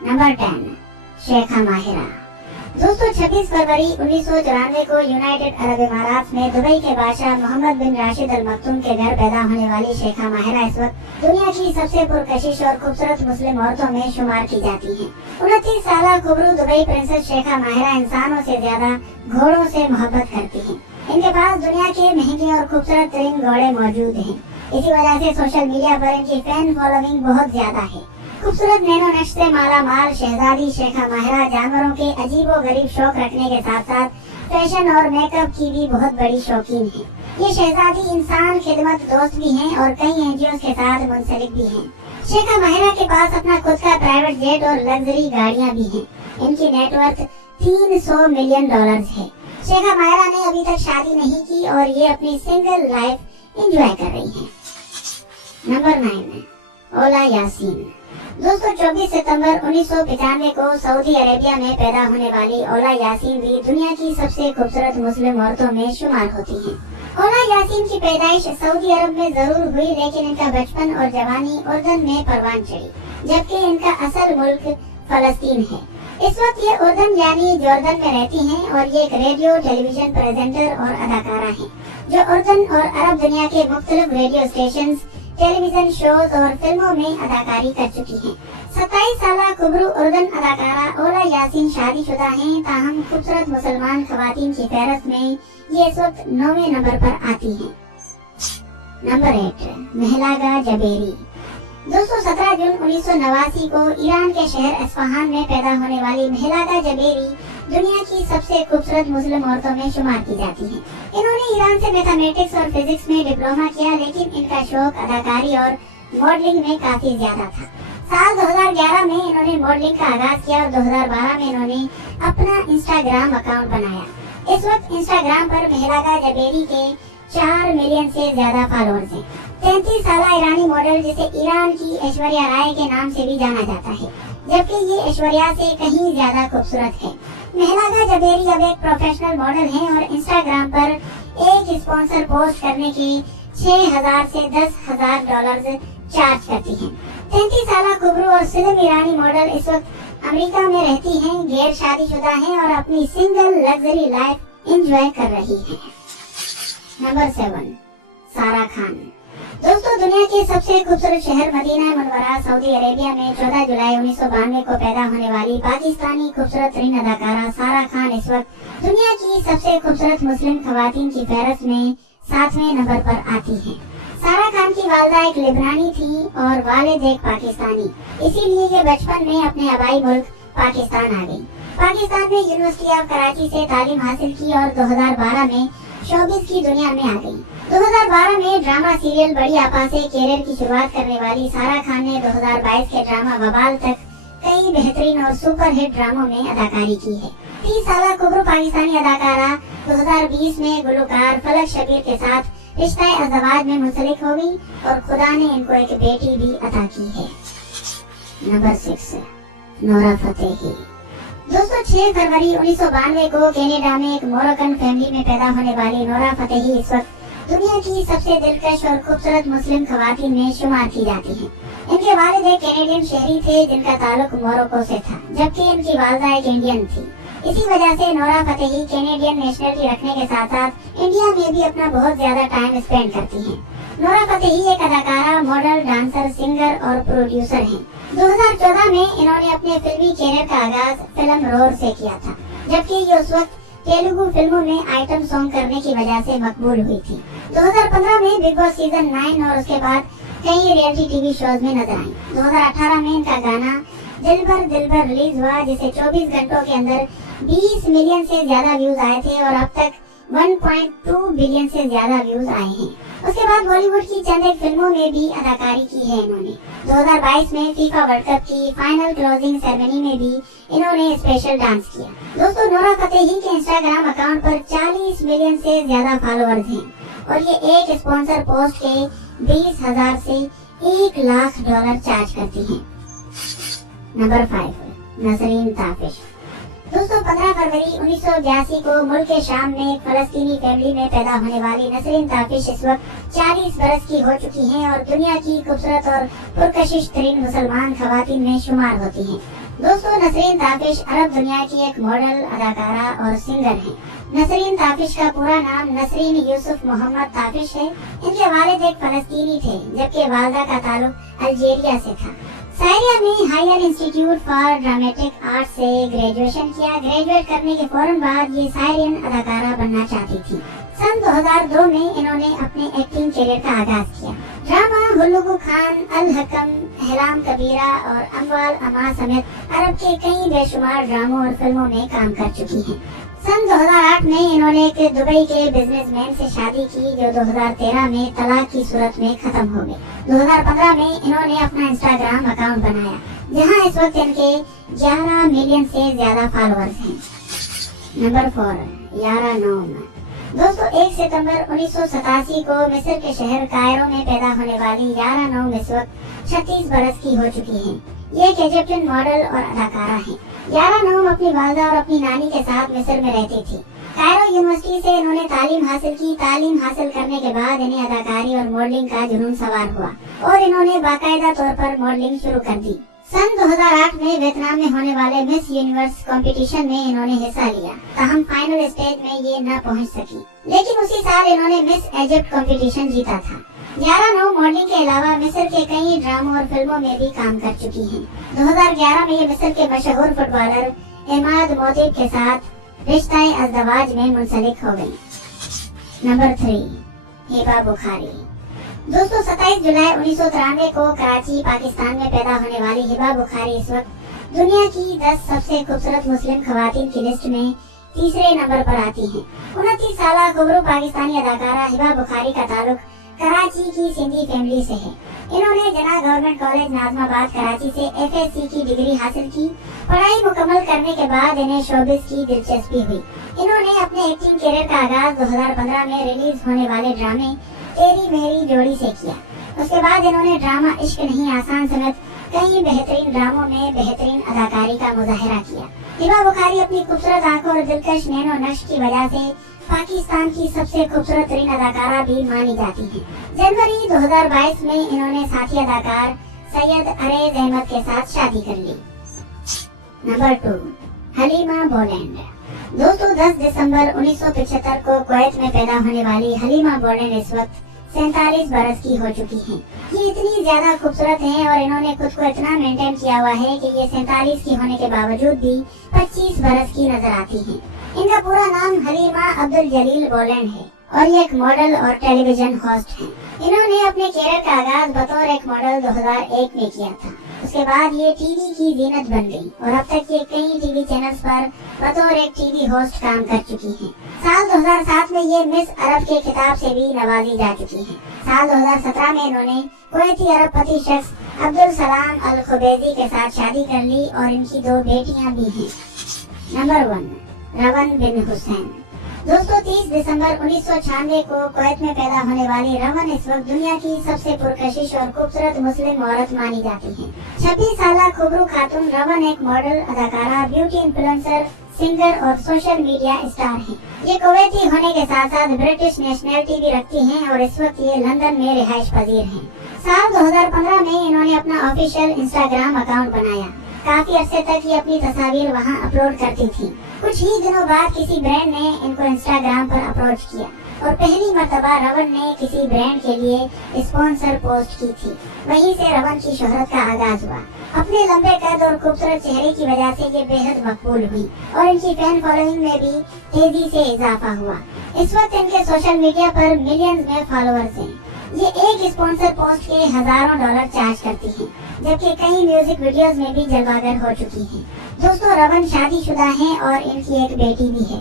Number 10 शेखा माहिरा। दोस्तों 26 फरवरी 1994 को United Arab इमारात में दुबई के बादशाह मोहम्मद बिन राशिद अल मखतूम के घर पैदा होने वाली शेखा माहिरा इस वक्त दुनिया की सबसे पुरकशिश और खूबसूरत मुस्लिम औरतों में शुमार की जाती हैं। 29 साल कुबरू दुबई प्रिंसेस शेखा माहिरा इंसानों से ज्यादा घोड़ों से मोहब्बत करती हैं। इनके पास दुनिया के महंगे और खूबसूरत तरीन घोड़े मौजूद हैं। इसी वजह से सोशल मीडिया पर इनकी फैन फॉलोइंग बहुत ज्यादा है। खूबसूरत नैनो नक्श से माला माल शहजादी शेखा माहिरा जानवरों के अजीबो गरीब शौक रखने के साथ साथ फैशन और मेकअप की भी बहुत बड़ी शौकीन है। ये शहजादी इंसान खिदमत दोस्त भी हैं और कई एनजीओ के साथ मुंसलिक भी हैं। शेखा माहिरा के पास अपना खुद का प्राइवेट जेट और लग्जरी गाड़ियां भी हैं। इनकी नेटवर्थ $300 मिलियन है। शेखा माहिरा ने अभी तक शादी नहीं की और ये अपनी सिंगल लाइफ एंजॉय कर रही है। नंबर 9 ओला यासीन। दोस्तों 24 सितंबर 1995 को सऊदी अरेबिया में पैदा होने वाली ओला यासीन भी दुनिया की सबसे खूबसूरत मुस्लिम औरतों में शुमार होती हैं। ओला यासीन की पैदाइश सऊदी अरब में जरूर हुई, लेकिन इनका बचपन और जवानी उर्दन में परवान चढ़ी, जबकि इनका असल मुल्क फलस्तीन है। इस वक्त ये उर्दन यानी जॉर्डन में रहती हैं और ये एक रेडियो टेलीविजन प्रेजेंटर और अदाकारा हैं, जो उर्दन और अरब दुनिया के मुख्तलिफ रेडियो स्टेशन, टेलीविजन शोज और फिल्मों में अदाकारी कर चुकी हैं। 27 साल कुबरू उर्दन अदाकारा ओला यासीन शादीशुदा हैं, ताहम खूबसूरत मुसलमान खवातीन की फहरिस्त में ये इस वक्त 9वें नंबर पर आती हैं। नंबर 8 महलागा जबेरी। दोस्तों 17 जून 1989 को ईरान के शहर इस्फहान में पैदा होने वाली महलागा जबेरी दुनिया की सबसे खूबसूरत मुस्लिम औरतों में शुमार की जाती हैं। इन्होंने ईरान से मैथमेटिक्स और फिजिक्स में डिप्लोमा किया, लेकिन इनका शौक अदाकारी और मॉडलिंग में काफी ज्यादा था। साल 2011 में इन्होंने मॉडलिंग का आगाज किया और 2012 में इन्होंने अपना इंस्टाग्राम अकाउंट बनाया। इस वक्त इंस्टाग्राम पर महलागा जबेरी के 4 मिलियन से ज्यादा फॉलोअर्स हैं। 33 साल ईरानी मॉडल, जिसे ईरान की ऐश्वर्या राय के नाम से भी जाना जाता है, जबकि ये ऐश्वर्या से कहीं ज्यादा खूबसूरत है। महलागा जबेरी अब एक प्रोफेशनल मॉडल हैं और इंस्टाग्राम पर एक स्पॉन्सर पोस्ट करने के 6,000 से $10,000 चार्ज करती हैं। 33 साल कुबरू और स्लिम ईरानी मॉडल इस वक्त अमेरिका में रहती हैं, गैर शादीशुदा हैं और अपनी सिंगल लग्जरी लाइफ एंजॉय कर रही हैं। नंबर 7 सारा खान। दोस्तों दुनिया के सबसे खूबसूरत शहर मदीना मुनव्वरा सऊदी अरेबिया में 14 जुलाई 1992 को पैदा होने वाली पाकिस्तानी खूबसूरत तरीन अदाकारा सारा खान इस वक्त दुनिया की सबसे खूबसूरत मुस्लिम खवातीन की फहरिस्त में 7वें नंबर पर आती हैं। सारा खान की वालिदा एक लिबनानी थी और वालिद एक पाकिस्तानी, इसीलिए ये बचपन में अपने आबाई मुल्क पाकिस्तान आ गई। पाकिस्तान में यूनिवर्सिटी ऑफ कराची से तालीम हासिल की और 2012 में शोबिस की दुनिया में आ गई। 2012 में ड्रामा सीरियल बड़ी आपा से कैरियर की शुरुआत करने वाली सारा खान ने 2022 के ड्रामा वबाल तक कई बेहतरीन और सुपर हिट ड्रामों में अदाकारी की है। 30 साल कुबरू पाकिस्तानी अदाकारा 2020 में गुलकार फलक शबीर के साथ रिश्ता अज़वाज में मुंसलिक हो गई और खुदा ने इनको एक बेटी भी अता की है। Number 6 Nora Fatehi. दोस्तों 6 फरवरी 1992 को कनाडा में एक मोरक्कन फैमिली में पैदा होने वाली नोरा फतेही इस वक्त दुनिया की सबसे दिलकश और खूबसूरत मुस्लिम खवातीन में शुमार की जाती हैं। इनके वालिद एक कैनेडियन शहरी थे जिनका ताल्लुक मोरक्को से था, जबकि इनकी वालिदा एक इंडियन थी। इसी वजह से नोरा फतेही कैनेडियन नेशनलिटी रखने के साथ साथ इंडिया में भी अपना बहुत ज्यादा टाइम स्पेंड करती हैं। नोरा फतेही एक अदाकारा, मॉडल, डांसर, सिंगर और प्रोड्यूसर हैं। 2014 में इन्होंने अपने फिल्मी कैरियर का आगाज फिल्म रोर से किया था, जबकि ये उस वक्त तेलुगु फिल्मों में आइटम सॉन्ग करने की वजह से मकबूल हुई थी। 2015 में बिग बॉस सीजन 9 और उसके बाद कई रियलिटी टीवी शोज में नजर आई। 2018 में इनका गाना दिलबर रिलीज हुआ, जिसे 24 घंटों के अंदर 20 मिलियन से ज्यादा व्यूज आए थे और अब तक 1.2 बिलियन से ज्यादा व्यूज आए हैं। उसके बाद बॉलीवुड की चंद एक फिल्मों में भी अदाकारी की है इन्होंने। 2022 में फीफा वर्ल्ड कप की फाइनल क्लोजिंग सेरेमनी में भी इन्होंने स्पेशल डांस किया। दोस्तों नोरा फतेही के इंस्टाग्राम अकाउंट पर 40 मिलियन से ज्यादा फॉलोअर्स हैं और ये एक स्पॉन्सर पोस्ट के 20,000 से $1,00,000 चार्ज करती हैं। नंबर 5 नसरीन ताफिश। दोस्तों 15 फरवरी 1982 को मुल्क के शाम में एक फलस्तीनी फैमिली में पैदा होने वाली नसरीन ताफिश इस वक्त 40 बरस की हो चुकी हैं और दुनिया की खूबसूरत और पुरकशिश तरीन मुसलमान खवातीन में शुमार होती हैं। दोस्तों नसरीन ताफिश अरब दुनिया की एक मॉडल, अदाकारा और सिंगर हैं। नसरीन ताफिश का पूरा नाम नसरीन यूसुफ मोहम्मद ताफिश है। इनके वालिद एक फलस्तीनी थे, जबकि वालदा का ताल्लुक अल्जीरिया से था। सायरिया ने higher institute for dramatic art से ग्रेजुएशन किया। ग्रेजुएट करने के फौरन बाद ये सायरियन अदाकारा बनना चाहती थी। सन 2002 में इन्होंने अपने एक्टिंग करियर का आगाज किया। ड्रामा हुल्लुगु खान, अल हकम, अहलाम कबीरा और अमवाल अमा समेत अरब के कई बेशुमार ड्रामों और फिल्मों में काम कर चुकी हैं। सन 2008 में इन्होंने एक दुबई के बिजनेसमैन से शादी की, जो 2013 में तलाक की सूरत में खत्म हो गई। 2015 में इन्होंने अपना इंस्टाग्राम अकाउंट बनाया, जहां इस वक्त इनके 11 मिलियन से ज्यादा फॉलोअर्स हैं। नंबर 4, यारा नौम। दोस्तों 1 सितंबर 1987 को मिस्र के शहर कायरो में पैदा होने वाली यारा नौम इस वक्त 36 बरस की हो चुकी हैं। ये एक इजिप्शियन मॉडल और अदाकारा हैं। यारा नौम अपनी वालदा और अपनी नानी के साथ मिस्र में रहती थी। कायरो यूनिवर्सिटी से इन्होंने तालीम हासिल की। तालीम हासिल करने के बाद इन्हें अदाकारी और मॉडलिंग का जुनून सवार हुआ और इन्होंने बाकायदा तौर पर मॉडलिंग शुरू कर दी। सन 2008 में वियतनाम में होने वाले मिस यूनिवर्स कंपटीशन में इन्होंने हिस्सा लिया, ताहम फाइनल स्टेज में ये न पहुंच सकी, लेकिन उसी साल इन्होंने मिस इजिप्ट कंपटीशन जीता था। यारा नौम मॉडलिंग के अलावा मिस्र के कई ड्रामों और फिल्मों में भी काम कर चुकी हैं। 2011 में ये मिस्र के मशहूर फुटबॉलर इमाद मोतिब के साथ रिश्ता-ए अज़दवाज में मुंसलिक हो गयी। नंबर 3, हिबा बुखारी। दोस्तों 27 जुलाई 1993 को कराची, पाकिस्तान में पैदा होने वाली हिबा बुखारी इस वक्त दुनिया की 10 सबसे खूबसूरत मुस्लिम खवातीन की लिस्ट में तीसरे नंबर पर आती हैं। 29 साल गुबरू पाकिस्तानी अदाकारा हिबा बुखारी का ताल्लुक कराची की सिंधी फैमिली से है। इन्होंने जना गवर्नमेंट कॉलेज नाजमाबाद कराची से FSC की डिग्री हासिल की। पढ़ाई मुकम्मल करने के बाद इन्हें शोबिस की दिलचस्पी हुई। इन्होंने अपने एक्टिंग करियर का आगाज 2015 में रिलीज होने वाले ड्रामे तेरी मेरी जोड़ी से किया। उसके बाद इन्होंने ड्रामा इश्क नहीं आसान समेत कई बेहतरीन ड्रामों में बेहतरीन अदाकारी का मुजाहिरा किया। हिबा बुखारी अपनी खूबसूरत आंखों और दिलकश नैनो नक्श की वजह से पाकिस्तान की सबसे खूबसूरत तरीन अदाकारा भी मानी जाती है। जनवरी 2022 में इन्होंने साथी अदाकार सैयद अरेज अहमद के साथ शादी कर ली। Number 2, Halima Boland. दोस्तों 10 दिसंबर 1975 को कुवैत में पैदा होने वाली हलीमा बोलैंड इस वक्त 47 बरस की हो चुकी हैं। ये इतनी ज्यादा खूबसूरत हैं और इन्होंने खुद को इतना मेंटेन किया हुआ है कि ये 47 की होने के बावजूद भी 25 बरस की नजर आती हैं। इनका पूरा नाम हलीमा अब्दुल जलील बोलैंड है और ये एक मॉडल और टेलीविजन होस्ट हैं। इन्होंने अपने करियर का आगाज बतौर एक मॉडल 2001 में किया था। उसके बाद ये टीवी की जीनत बन गई और अब तक ये कई टीवी चैनल्स पर बतौर एक टीवी होस्ट काम कर चुकी हैं। साल 2007 में ये मिस अरब के खिताब से भी नवाजी जा चुकी हैं। साल 2017 में इन्होंने कुवैती अरबपति शख्स अब्दुल सलाम अल खुबैजी के साथ शादी कर ली और इनकी 2 बेटियां भी हैं। नंबर 1, रवन बिन हुसैन। दोस्तों 30 दिसंबर 1996 को कुवैत में पैदा होने वाली रवन इस वक्त दुनिया की सबसे पुरकशिश और खूबसूरत मुस्लिम औरत मानी जाती है। 26 साल खुबरू खातून रवन एक मॉडल, अदाकारा, ब्यूटी इन्फ्लुएंसर, सिंगर और सोशल मीडिया स्टार हैं। ये कुवैती होने के साथ साथ ब्रिटिश नेशनैलिटी भी रखती हैं और इस वक्त ये लंदन में रिहाइश पजीर हैं। साल 2015 में इन्होंने अपना ऑफिशियल इंस्टाग्राम अकाउंट बनाया। काफी अरसे तक ये अपनी तस्वीर वहां अपलोड करती थी। कुछ ही दिनों बाद किसी ब्रांड ने इनको इंस्टाग्राम पर अप्रोच किया और पहली मर्तबा रवन ने किसी ब्रांड के लिए स्पॉन्सर पोस्ट की थी। वहीं से रवन की शोहरत का आगाज हुआ। अपने लंबे कद और खूबसूरत चेहरे की वजह से ये बेहद मकबूल हुई और इनकी फैन फॉलोइंग में भी तेजी से इजाफा हुआ। इस वक्त इनके सोशल मीडिया पर मिलियंस में फॉलोअर्स हैं। ये एक स्पॉन्सर पोस्ट के हजारों डॉलर चार्ज करती हैं, जबकि कई म्यूजिक वीडियोस में भी जलवागर हो चुकी हैं। दोस्तों रवन शादीशुदा हैं और इनकी एक बेटी भी है।